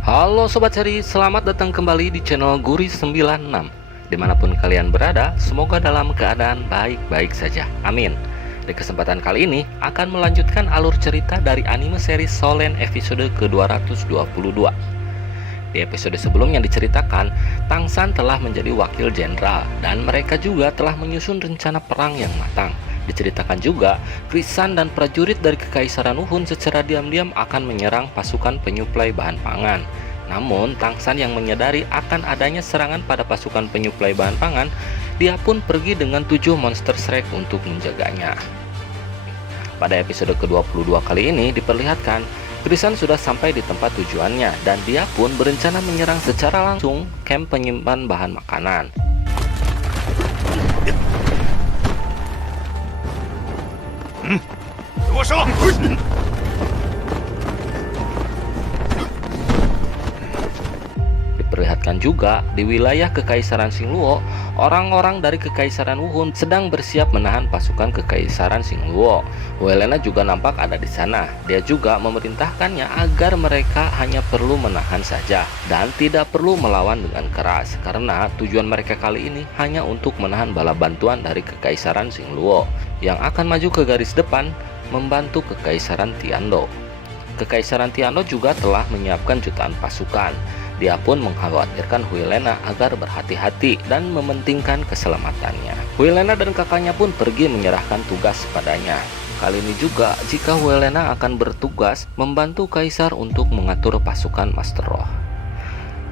Halo Sobat Seri, selamat datang kembali di channel Guri96. Dimanapun kalian berada, semoga dalam keadaan baik-baik saja, amin. Di kesempatan kali ini akan melanjutkan alur cerita dari anime seri Solen episode ke-222. Di episode sebelumnya diceritakan, Tangsan telah menjadi wakil jenderal dan mereka juga telah menyusun rencana perang yang matang. Diceritakan juga, Krisan dan prajurit dari Kekaisaran Uhun secara diam-diam akan menyerang pasukan penyuplai bahan pangan. Namun, Tangsan yang menyadari akan adanya serangan pada pasukan penyuplai bahan pangan, dia pun pergi dengan 7 monster Shrek untuk menjaganya. Pada episode ke-22 kali ini diperlihatkan, Krisan sudah sampai di tempat tujuannya dan dia pun berencana menyerang secara langsung kamp penyimpan bahan makanan. Diperlihatkan juga di wilayah Kekaisaran Xingluo, orang-orang dari Kekaisaran Wuhun sedang bersiap menahan pasukan Kekaisaran Xingluo. Welena juga nampak ada di sana. Dia juga memerintahkannya agar mereka hanya perlu menahan saja dan tidak perlu melawan dengan keras, karena tujuan mereka kali ini hanya untuk menahan bala bantuan dari Kekaisaran Xingluo yang akan maju ke garis depan membantu Kekaisaran Tiando. Kekaisaran Tiando juga telah menyiapkan jutaan pasukan. Dia pun mengkhawatirkan Huilena agar berhati-hati dan mementingkan keselamatannya. Huilena dan kakaknya pun pergi menyerahkan tugas padanya. Kali ini juga jika Huilena akan bertugas membantu Kaisar untuk mengatur pasukan Master Roh.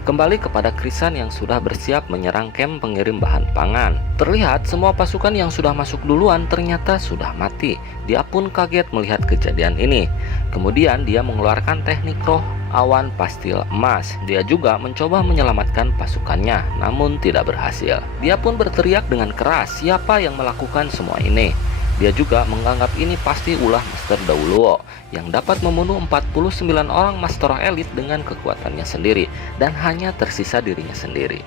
Kembali kepada Krisan yang sudah bersiap menyerang kamp pengirim bahan pangan. Terlihat semua pasukan yang sudah masuk duluan ternyata sudah mati. Dia pun kaget melihat kejadian ini. Kemudian dia mengeluarkan teknik roh awan pastil emas. Dia juga mencoba menyelamatkan pasukannya, namun tidak berhasil. Dia pun berteriak dengan keras siapa yang melakukan semua ini. Dia juga menganggap ini pasti ulah Master Dauluo yang dapat membunuh 49 orang Master Roh Elite dengan kekuatannya sendiri dan hanya tersisa dirinya sendiri.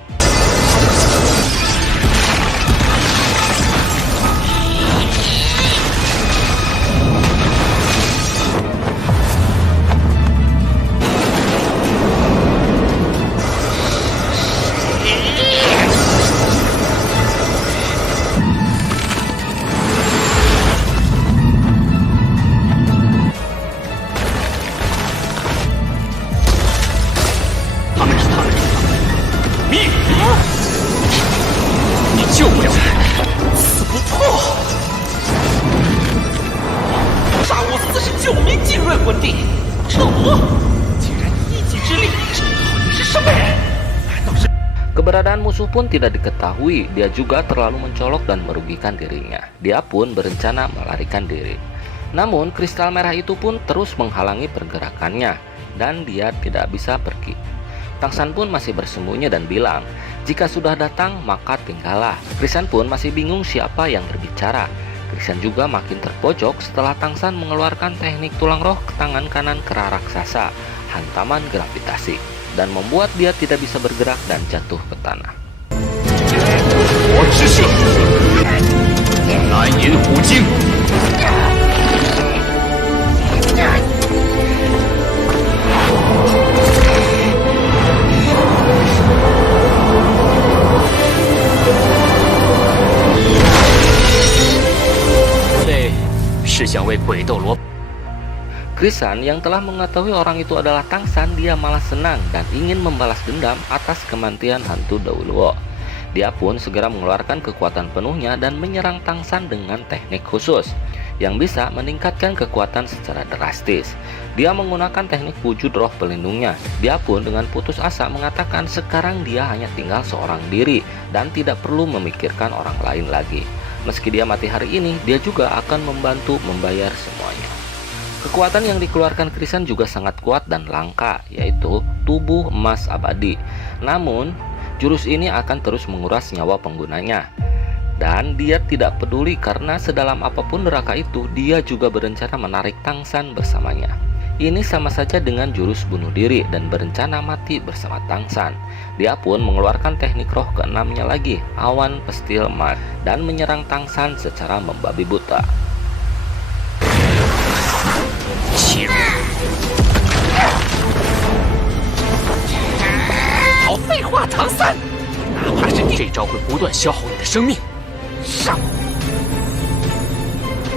Keberadaan musuh pun tidak diketahui. Dia juga terlalu mencolok dan merugikan dirinya. Dia pun berencana melarikan diri. Namun kristal merah itu pun terus menghalangi pergerakannya dan dia tidak bisa pergi. Tangsan pun masih bersembunyi dan bilang, jika sudah datang maka tinggallah. Krisan pun masih bingung siapa yang berbicara. Krisan juga makin terpojok setelah Tangsan mengeluarkan teknik tulang roh ke tangan kanan kera raksasa, hantaman gravitasi, dan membuat dia tidak bisa bergerak dan jatuh ke tanah. Krisan yang telah mengetahui orang itu adalah Tangsan, dia malah senang dan ingin membalas dendam atas kematian hantu Dauluo. Dia pun segera mengeluarkan kekuatan penuhnya dan menyerang Tangsan dengan teknik khusus yang bisa meningkatkan kekuatan secara drastis. Dia menggunakan teknik wujud roh pelindungnya. Dia pun dengan putus asa mengatakan sekarang dia hanya tinggal seorang diri dan tidak perlu memikirkan orang lain lagi. Meski dia mati hari ini, dia juga akan membantu membayar semuanya. Kekuatan yang dikeluarkan Krisan juga sangat kuat dan langka, yaitu tubuh emas abadi. Namun, jurus ini akan terus menguras nyawa penggunanya. Dan dia tidak peduli karena sedalam apapun neraka itu, dia juga berencana menarik Tangsan bersamanya. Ini sama saja dengan jurus bunuh diri dan berencana mati bersama Tangsan. Dia pun mengeluarkan teknik roh keenamnya lagi, awan pestil emas, dan menyerang Tangsan secara membabi buta. 少废话，唐三！哪怕是这招会不断消耗你的生命，上！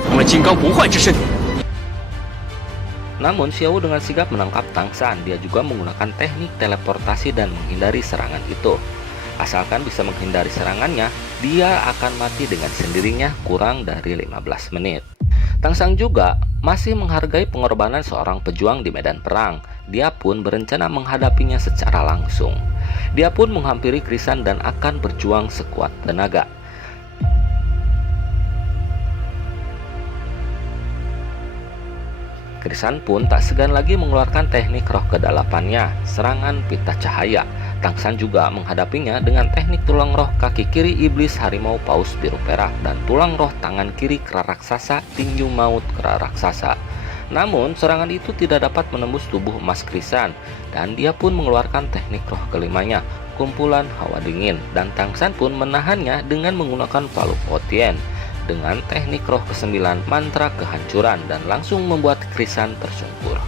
成了金刚不坏之身。 Namun Xiao dengan sigap menangkap Tang San. Dia juga menggunakan teknik teleportasi dan menghindari serangan itu. Asalkan bisa menghindari serangannya, dia akan mati dengan sendirinya kurang dari 15 menit. Tang San juga masih menghargai pengorbanan seorang pejuang di medan perang. Dia pun berencana menghadapinya secara langsung. Dia pun menghampiri Krisan dan akan berjuang sekuat tenaga. Krisan pun tak segan lagi mengeluarkan teknik roh kedalapannya, serangan pita cahaya. Tang San juga menghadapinya dengan teknik tulang roh kaki kiri iblis harimau paus biru perak dan tulang roh tangan kiri kera raksasa tinju maut kera raksasa. Namun serangan itu tidak dapat menembus tubuh emas Krisan dan dia pun mengeluarkan teknik roh kelimanya, kumpulan hawa dingin, dan Tang San pun menahannya dengan menggunakan palu Potien dengan teknik roh ke-9 mantra kehancuran dan langsung membuat Krisan tersungkur.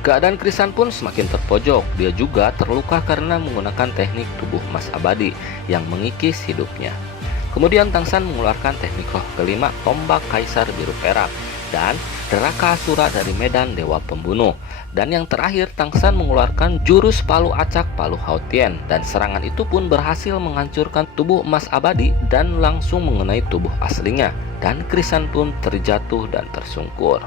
Keadaan Krisan pun semakin terpojok. Dia juga terluka karena menggunakan teknik tubuh emas abadi yang mengikis hidupnya. Kemudian Tang San mengeluarkan teknik roh kelima, tombak kaisar biru perak, dan neraka asura dari medan dewa pembunuh. Dan yang terakhir, Tang San mengeluarkan jurus palu acak palu Hautien, dan serangan itu pun berhasil menghancurkan tubuh emas abadi dan langsung mengenai tubuh aslinya. Dan Krisan pun terjatuh dan tersungkur.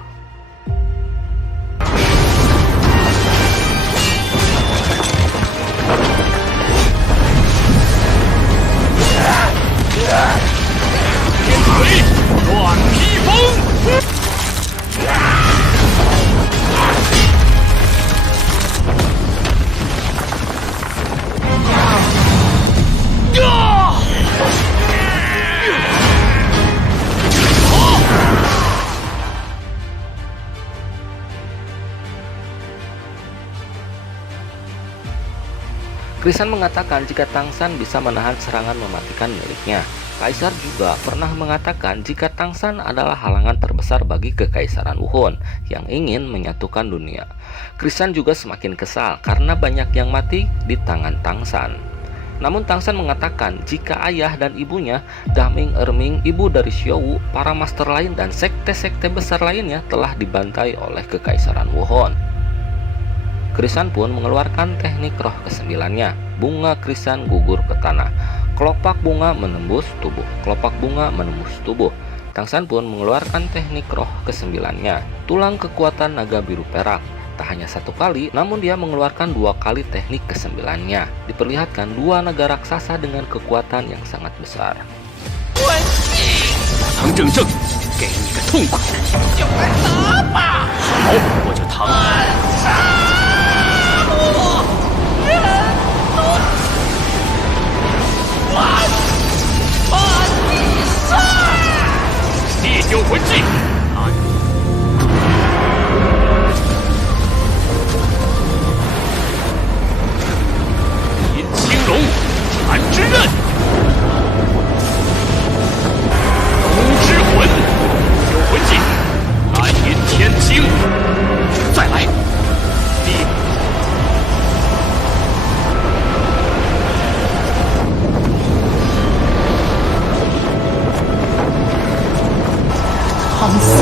Krisan mengatakan jika Tang San bisa menahan serangan mematikan miliknya. Kaisar juga pernah mengatakan jika Tang San adalah halangan terbesar bagi kekaisaran Wuhun yang ingin menyatukan dunia. Krisan juga semakin kesal karena banyak yang mati di tangan Tang San. Namun Tang San mengatakan jika ayah dan ibunya, Daming Erming, ibu dari Xiao, para master lain dan sekte-sekte besar lainnya telah dibantai oleh kekaisaran Wuhun. Krisan pun mengeluarkan teknik roh ke-9-nya, bunga Krisan gugur ke tanah. Kelopak bunga menembus tubuh, kelopak bunga menembus tubuh. Tang San pun mengeluarkan teknik roh ke-9-nya, tulang kekuatan naga biru perak. Tak hanya satu kali, namun dia mengeluarkan 2 kali teknik ke-9-nya. Diperlihatkan 2 naga raksasa dengan kekuatan yang sangat besar. 唐正正，给你个痛快！就来打吧！好，我就唐。地九魂技，引青龙缠之刃，龙之魂，九魂技，暗引天青，再来，地。 唐三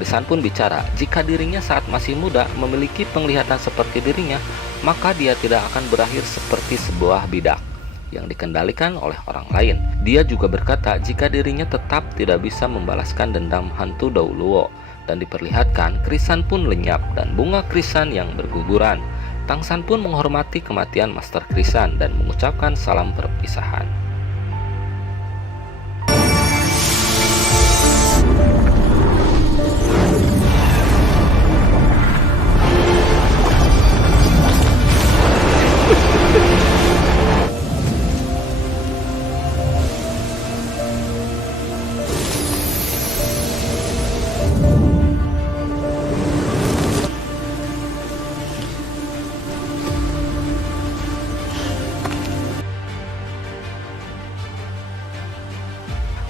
，Krisan pun bicara, jika dirinya saat masih muda memiliki penglihatan seperti dirinya, maka dia tidak akan berakhir seperti sebuah bidak. yang dikendalikan oleh orang lain. Dia juga berkata jika dirinya tetap tidak bisa membalaskan dendam hantu Dauluo, dan diperlihatkan krisan pun lenyap dan bunga krisan yang berguguran. Tang San pun menghormati kematian Master Krisan dan mengucapkan salam perpisahan.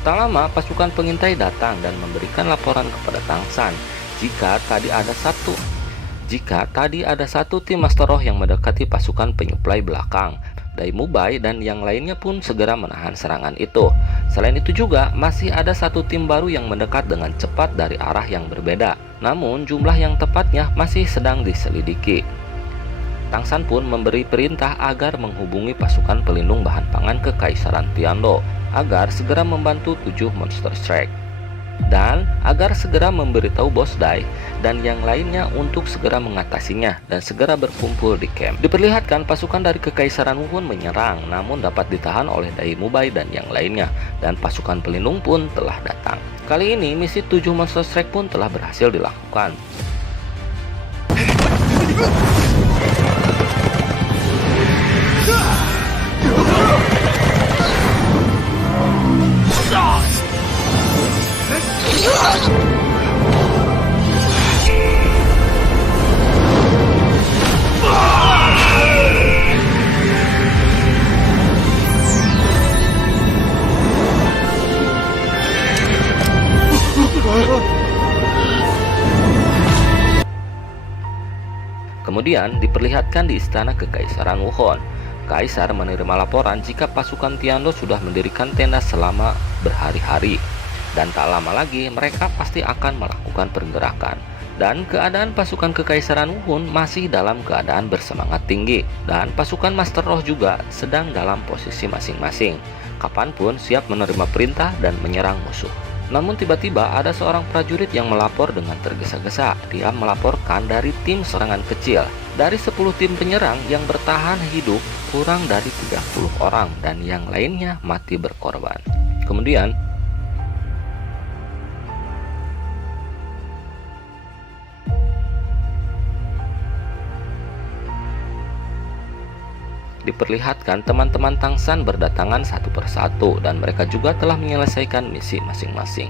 Tak lama, pasukan pengintai datang dan memberikan laporan kepada Tang San jika tadi ada satu tim Master Roh yang mendekati pasukan penyuplai belakang. Dai Mubai dan yang lainnya pun segera menahan serangan itu. Selain itu juga, masih ada satu tim baru yang mendekat dengan cepat dari arah yang berbeda. Namun, jumlah yang tepatnya masih sedang diselidiki. Tang San pun memberi perintah agar menghubungi pasukan pelindung bahan pangan Kekaisaran Tiando agar segera membantu 7 monster strike dan agar segera memberitahu Bos Dai dan yang lainnya untuk segera mengatasinya dan segera berkumpul di camp. Diperlihatkan pasukan dari Kekaisaran Wuhun menyerang, namun dapat ditahan oleh Dai Mubai dan yang lainnya, dan pasukan pelindung pun telah datang. Kali ini misi 7 monster strike pun telah berhasil dilakukan. Kemudian diperlihatkan di istana Kekaisaran Wuhun. Kaisar menerima laporan jika pasukan Tiando sudah mendirikan tenda selama berhari-hari, dan tak lama lagi mereka pasti akan melakukan pergerakan. Dan keadaan pasukan Kekaisaran Wuhun masih dalam keadaan bersemangat tinggi, dan pasukan Master Roh juga sedang dalam posisi masing-masing, kapanpun siap menerima perintah dan menyerang musuh. Namun tiba-tiba ada seorang prajurit yang melapor dengan tergesa-gesa. Dia melaporkan dari tim serangan kecil. Dari 10 tim penyerang yang bertahan hidup, kurang dari 30 orang dan yang lainnya mati berkorban. Kemudian diperlihatkan teman-teman Tang San berdatangan satu persatu dan mereka juga telah menyelesaikan misi masing-masing.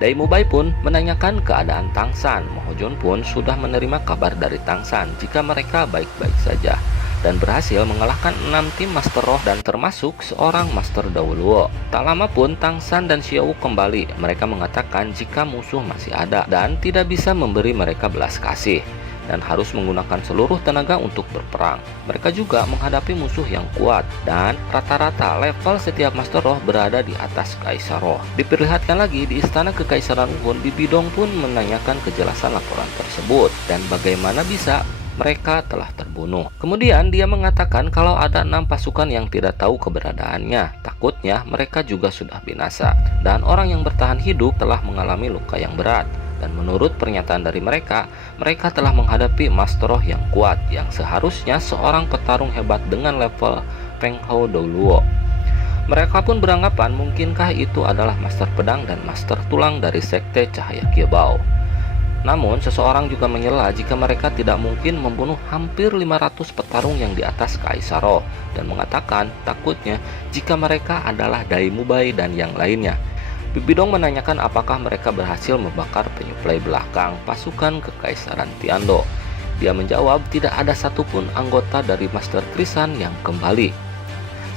Dai Mubai pun menanyakan keadaan Tang San. Mo Hojun pun sudah menerima kabar dari Tang San jika mereka baik-baik saja dan berhasil mengalahkan 6 tim Master Roh dan termasuk seorang Master Dauluo. Tak lama pun Tang San dan Xiao kembali. Mereka mengatakan jika musuh masih ada dan tidak bisa memberi mereka belas kasih dan harus menggunakan seluruh tenaga untuk berperang. Mereka juga menghadapi musuh yang kuat dan rata-rata level setiap Master Roh berada di atas Kaisar Roh. Diperlihatkan lagi di istana Kekaisaran Wuhun, Bibi Dong pun menanyakan kejelasan laporan tersebut dan bagaimana bisa mereka telah terbunuh. Kemudian dia mengatakan kalau ada 6 pasukan yang tidak tahu keberadaannya. Takutnya mereka juga sudah binasa dan orang yang bertahan hidup telah mengalami luka yang berat. Dan menurut pernyataan dari mereka, mereka telah menghadapi Master Roh yang kuat yang seharusnya seorang petarung hebat dengan level Feng Hao Dauluo. Mereka pun beranggapan mungkinkah itu adalah Master Pedang dan Master Tulang dari Sekte Cahaya Kiebao. Namun seseorang juga menyela jika mereka tidak mungkin membunuh hampir 500 petarung yang di atas Kaisar Roh dan mengatakan takutnya jika mereka adalah Dai Mubai dan yang lainnya. Bibi Dong menanyakan apakah mereka berhasil membakar penyuplai belakang pasukan Kekaisaran Tiando. Dia menjawab tidak ada satupun anggota dari Master Krisan yang kembali.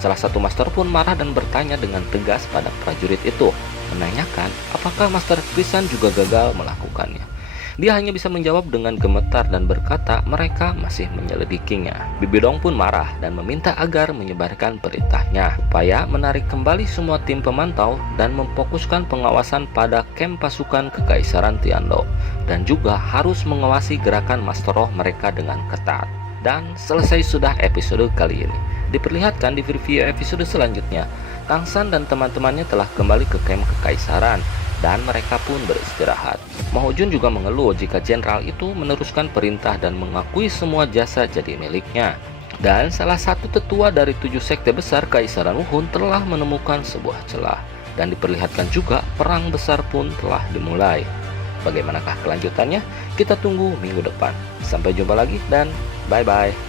Salah satu Master pun marah dan bertanya dengan tegas pada prajurit itu, menanyakan apakah Master Krisan juga gagal melakukannya. Dia hanya bisa menjawab dengan gemetar dan berkata mereka masih menyelidikinya. Bibi Dong pun marah dan meminta agar menyebarkan perintahnya supaya menarik kembali semua tim pemantau dan memfokuskan pengawasan pada camp pasukan Kekaisaran Tiando dan juga harus mengawasi gerakan Master Roh mereka dengan ketat. Dan selesai sudah episode kali ini. Diperlihatkan di preview episode selanjutnya, Kang San dan teman-temannya telah kembali ke camp kekaisaran dan mereka pun beristirahat. Maho Jun juga mengeluh jika jenderal itu meneruskan perintah dan mengakui semua jasa jadi miliknya. Dan salah satu tetua dari 7 sekte besar Kaisaran Wuhun telah menemukan sebuah celah. Dan diperlihatkan juga perang besar pun telah dimulai. Bagaimanakah kelanjutannya? Kita tunggu minggu depan. Sampai jumpa lagi dan bye-bye.